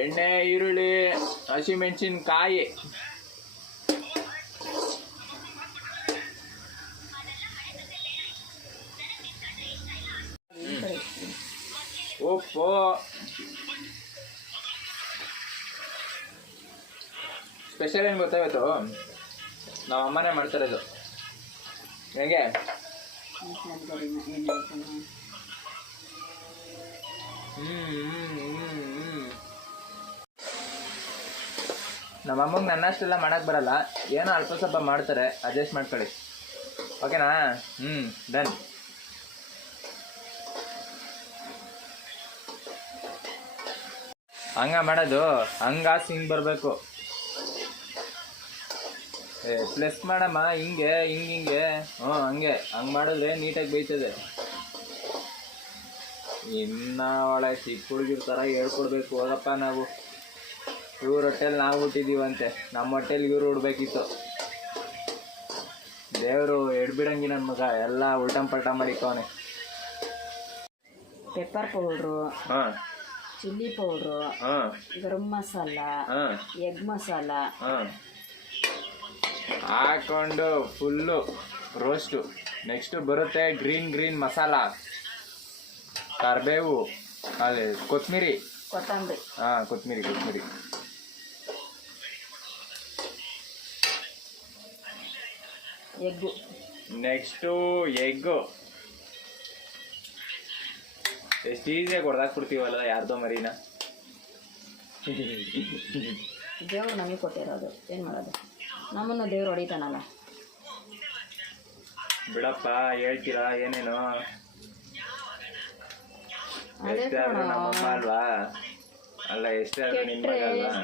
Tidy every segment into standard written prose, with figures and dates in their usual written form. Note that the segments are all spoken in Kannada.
ಎಣ್ಣೆ, ಈರುಳ್ಳಿ, ಹಸಿಮೆಣಸಿನಕಾಯಿ, ಉಪ್ಪು, ಸ್ಪೆಷಲ್ ಏನು ಗೊತ್ತಾಯ್ತು, ನಾವು ಅಮ್ಮನೇ ಮಾಡ್ತಾರೆ ಇದು. ಹೇಗೆ ನಮ್ಮಮ್ಮಗೆ ನನ್ನಷ್ಟೆಲ್ಲ ಮಾಡಕ್ಕೆ ಬರಲ್ಲ, ಏನೋ ಅಲ್ಪ ಸ್ವಲ್ಪ ಮಾಡ್ತಾರೆ, ಅಡ್ಜಸ್ಟ್ ಮಾಡ್ಕೊಳ್ಳಿ. ಓಕೆನಾ? ಡನ್. ಹಂಗ ಮಾಡೋದು, ಹಂಗ ಹಿಂಗೆ ಬರಬೇಕು. ಪ್ಲಸ್ ಮಾಡಮ್ಮ, ಹಿಂಗೆ ಹಿಂಗೆ ಹಂಗೆ ಮಾಡಿದ್ರೆ ನೀಟಾಗಿ ಬೇಯ್ತದೆ. ಇನ್ನ ಒಳ್ಳೆ ಚಿಕ್ಕ ಹುಡುಗಿರ್ ಥರ ಹೇಳ್ಕೊಡ್ಬೇಕು. ಹೋಗಪ್ಪ, ನಾವು ಇವ್ರ ಹೊಟ್ಟೆಲಿ ನಾವು ಹುಟ್ಟಿದ್ದೀವಂತೆ, ನಮ್ಮ ಹೊಟ್ಟೆಲಿ ಇವ್ರು ಹುಡ್ಬೇಕಿತ್ತು. ದೇವರು ಎಡ್ಬಿಡಂಗಿ ನನ್ನ ಮಗ ಎಲ್ಲ ಉಲ್ಟಂ ಪಲ್ಟ ಮಾಡಿಕವನೆ. Pepper powder, chilli powder, garam masala, egg masala ಹಾಕೊಂಡು ಫುಲ್ಲು ರೋಸ್ಟು. ನೆಕ್ಸ್ಟ್ ಬರುತ್ತೆ ಗ್ರೀನ್ ಮಸಾಲ, ಕರಿಬೇವು, ಅಲ್ಲಿ ಕೊತ್ತಂಬರಿ, ಕೊತ್ತಂಬರಿ. ಎಗ್ಗು. Next egg. ಎಷ್ಟು ಈಸಿಯಾಗಿ ಹೊಡೆದಾಕ್ಬಿಡ್ತೀವಲ್ಲ ಯಾರ್ದೋ ಮರಿನ. ದೇವ್ರು ನಮಗೆ ಕೊಟ್ಟಿರೋದು, ಏನು ಮಾಡೋದು, ನಮ್ಮನ್ನು ದೇವ್ರು ಹೊಡಿತಾನಲ್ಲ. ಬಿಡಪ್ಪ, ಹೇಳ್ತೀರಾ ಏನೇನು, ಎಷ್ಟಾದ್ರೂ ನಮ್ಮಮ್ಮ ಅಲ್ವಾ, ಅಲ್ಲ ಎಷ್ಟಾದ್ರೂ ನಿಮ್ಮ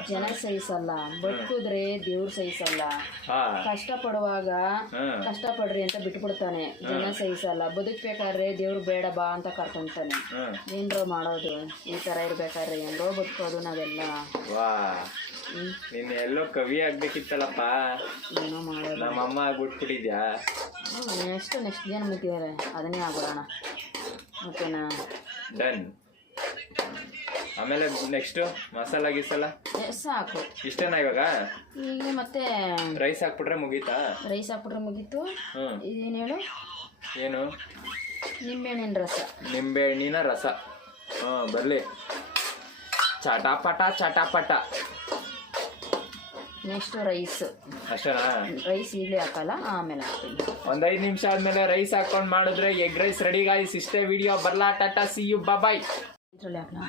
ಜನ ಸಹಿಸಲ್ಲ, ಬದುಕಿದ್ರೆ ದೇವ್ರು ಸಹಿಸಲ್ಲ. ಕಷ್ಟಪಡುವಾಗ ಕಷ್ಟಪಡ್ರಿ ಅಂತ ಬಿಟ್ಬಿಡ್ತಾನೆ, ಜನ ಸಹಿಸಲ್ಲ. ಬದುಕ್ಬೇಕಾದ್ರೆ ದೇವ್ರು ಬೇಡ ಬಾ ಅಂತ ಕರ್ಕೊಂತಾನೆ. ಏನ್ರೋ ಮಾಡೋದು, ಈ ತರ ಇರ್ಬೇಕಾದ್ರೆ ಏನ್ರೋ ಬದುಕೋದು ನಾವೆಲ್ಲ. ನೀನ್ ಎಲ್ಲೋ ಕವಿ ಆಗ್ಬೇಕಿತ್ತಲ್ಲಪ್ಪ, ಏನೋ ಮಾಡೋದು. ನಮ್ಮಮ್ಮ ಆಗ್ಬಿಟ್ಬಿಟ್ಟಿದ್ಯಾ? ನೆಕ್ಸ್ಟ್ ಜನ್ಮಕ್ಕಿದ್ದಾರೆ, ಅದನ್ನೇ ಆಗ್ಬಿಡೋಣ. ಓಕೆನಾ? ಡನ್. ಆಮೇಲೆ ನೆಕ್ಸ್ಟ್ ಮಸಾಲ ಗೀಸಲ್ಲ ಸಾಕು. ಇಷ್ಟೇನಾ ಇವಾಗ? ಈಗ ಮತ್ತೆ ರೈಸ್ ಹಾಕ್ಬಿಟ್ರೆ ಮುಗೀತಾ? ರೈಸ್ ಹಾಕ್ಬಿಟ್ರೆ ಮುಗೀತು. ಇದೇನು ಹೇಳು? ಏನು? ನಿಂಬೆಹಣ್ಣಿನ ರಸ. ನಿಂಬೆಹಣ್ಣಿನ ರಸ. ಬರ್ಲಿ. ಚಟಾಪಟ. Next rice. ಅಷ್ಟೇನಾ? ರೈಸ್ ಈಗಲೇ ಹಾಕಲ್ಲ, ಆಮೇಲೆ ಹಾಕ್ತೀನಿ. 5 ನಿಮಿಷ ಆದ್ಮೇಲೆ ರೈಸ್ ಹಾಕೊಂಡು ಮಾಡಿದ್ರೆ ಎಗ್ ರೈಸ್ ರೆಡಿ ಗಾಯ್ಸ್. ಇಷ್ಟೇ ವಿಡಿಯೋ. ಬರ್ಲಾ, ಟಾಟಾ, ಸಿ ಯು, ಬಾಯ್. ಇದ್ರಲ್ಲಿ ಹಾಕೋಣ.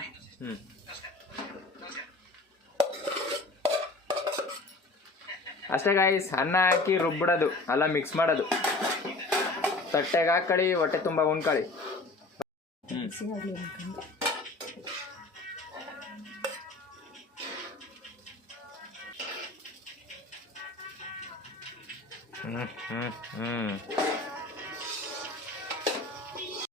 ಅಷ್ಟೇ ಗಾಯ್ಸ್. ಅನ್ನ ಹಾಕಿ ರುಬ್ಬಿಡೋದು, ಅಲ್ಲ ಮಿಕ್ಸ್ ಮಾಡೋದು. ತಟ್ಟೆಗೆ ಹಾಕೊಳ್ಳಿ, ಹೊಟ್ಟೆ ತುಂಬ ಉಣ್ಕೊಳ್ಳಿ.